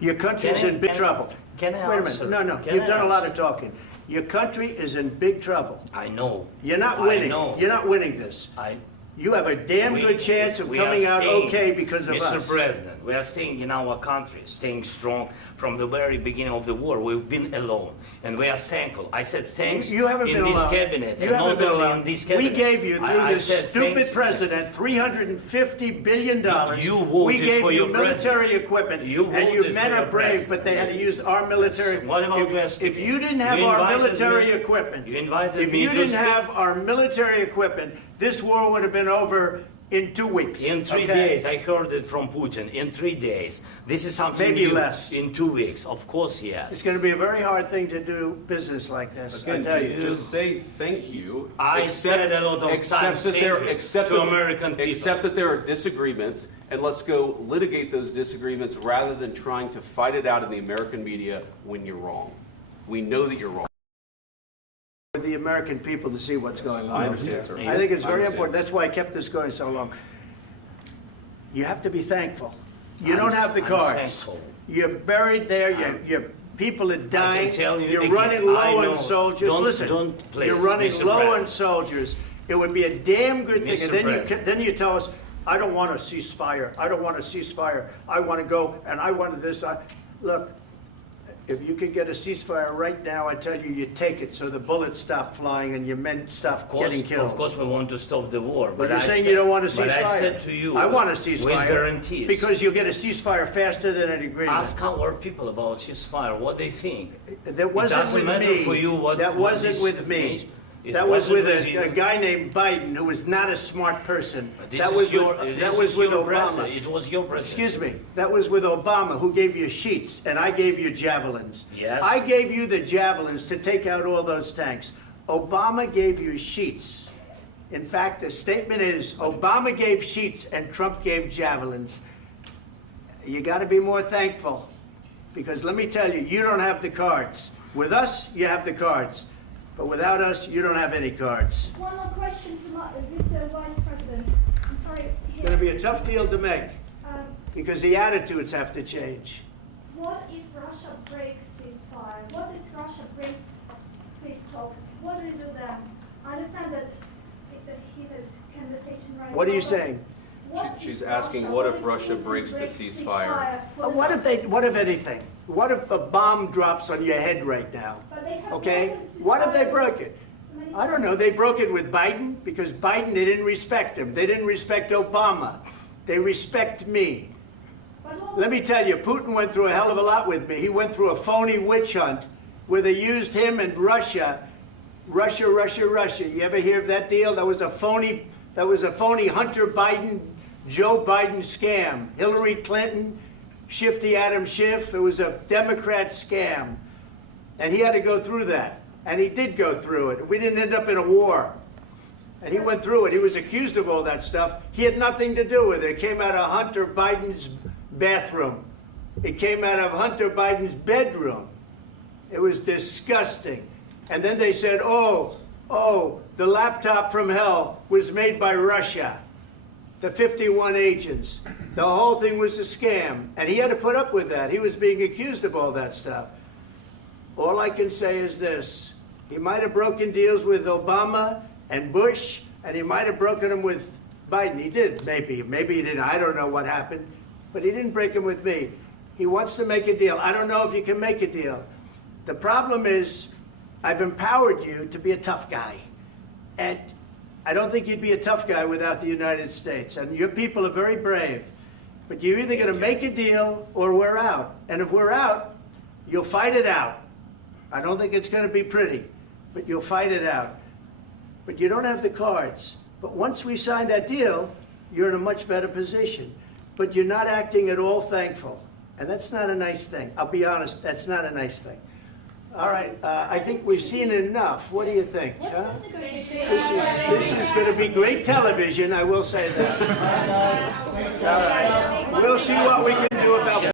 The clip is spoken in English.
Your country is in big trouble. Can I Wait a answer? minute. No, Can you've I done a lot answer? of talking. Your country is in big trouble. I know. You're not winning. I know. You're not winning this. You have a damn good chance of coming out okay because of us. Mr. President, we are staying in our country, staying strong from the very beginning of the war. We've been alone, and we are thankful. I said thanks You haven't in been this alone. cabinet, You and haven't not been only alone. in this cabinet. We gave you, through I this said stupid thank president, $350 billion. You voted we gave for you your military president. equipment, You and you voted men for are your brave, president. but they had to use our military. What about West? If you didn't have You our invited military me- equipment, You invited if me you to didn't speak. have our military equipment, this war would have been over in 2 weeks. In 3 days, I heard it from Putin. In 3 days, this is something Maybe new. less. In 2 weeks, of course, yes. It's going to be a very hard thing to do business like this. I Again, tell you. just say thank you. I said a lot of times thank you to American people. Accept that there are disagreements, and let's go litigate those disagreements rather than trying to fight it out in the American media when you're wrong. We know that you're wrong. For the American people to see what's going on. I understand, sir. I think it's I very understand. important. That's why I kept this going so long. You have to be thankful. You don't have the I'm cards. thankful. You're buried there. Your people are dying. tell you You're again, running I low know. on soldiers. Don't- Listen, don't please, you're running Mr. low on President. soldiers. It would be a damn good thing. Mr. And then President. then you tell us, I don't want a ceasefire. I don't want a ceasefire. I want to go and I wanted this. Look, if you could get a ceasefire right now, I tell you, you take it so the bullets stop flying and your men stop getting killed. Of course, we want to stop the war. But you're I saying said- you don't want a ceasefire. But I said to you, I want a ceasefire. with guarantees. Because you'll get a ceasefire faster than an agreement. Ask our people about ceasefire, what they think. That wasn't doesn't with matter me. for you what- That what wasn't this with me. means. It That was wasn't with with you. a guy named Biden, who was not a smart person. This That is was your, with, this that is was with your Obama. president. It was your president. Excuse me. That was with Obama, who gave you sheets, and I gave you javelins. Yes. I gave you the javelins to take out all those tanks. Obama gave you sheets. In fact, the statement is, Obama gave sheets and Trump gave javelins. You got to be more thankful, because let me tell you, you don't have the cards. With us, you have the cards. But without us, you don't have any cards. One more question to Mr. Vice President. I'm sorry. It's going to be a tough deal to make, Um, because the attitudes have to change. what if Russia breaks ceasefire? What if Russia breaks peace talks? What do you do then? I understand that it's a heated conversation right now. What are you but saying? what She's if asking, Russia- what if Putin Russia breaks the breaks ceasefire? What if anything? What if a bomb drops on your head right now? But they have Okay? broken What if they ceasefire broke it? many I don't know. They broke it with Biden, because Biden, they didn't respect him. They didn't respect Obama. They respect me. But what- Let me tell you, Putin went through a hell of a lot with me. He went through a phony witch hunt where they used him and Russia. Russia. You ever hear of that deal? That was a phony Hunter Biden, Joe Biden scam. Hillary Clinton, Shifty Adam Schiff. It was a Democrat scam. And he had to go through that. And he did go through it. We didn't end up in a war. And he went through it. He was accused of all that stuff. He had nothing to do with it. It came out of Hunter Biden's bathroom. It came out of Hunter Biden's bedroom. It was disgusting. And then they said, oh, the laptop from hell was made by Russia. The 51 agents. The whole thing was a scam. And he had to put up with that. He was being accused of all that stuff. All I can say is this. He might have broken deals with Obama and Bush, and he might have broken them with Biden. He did, maybe. Maybe he didn't. I don't know what happened. But he didn't break them with me. He wants to make a deal. I don't know if you can make a deal. The problem is, I've empowered you to be a tough guy. And I don't think you'd be a tough guy without the United States. And your people are very brave. But you're either going to make a deal or we're out. And if we're out, you'll fight it out. I don't think it's going to be pretty, but you'll fight it out. But you don't have the cards. But once we sign that deal, you're in a much better position. But you're not acting at all thankful. And that's not a nice thing. I'll be honest, that's not a nice thing. All right, I think we've seen enough. What do you think? Huh? What's this negotiation? This is going to be great television, I will say that. All right. We'll see what we can do about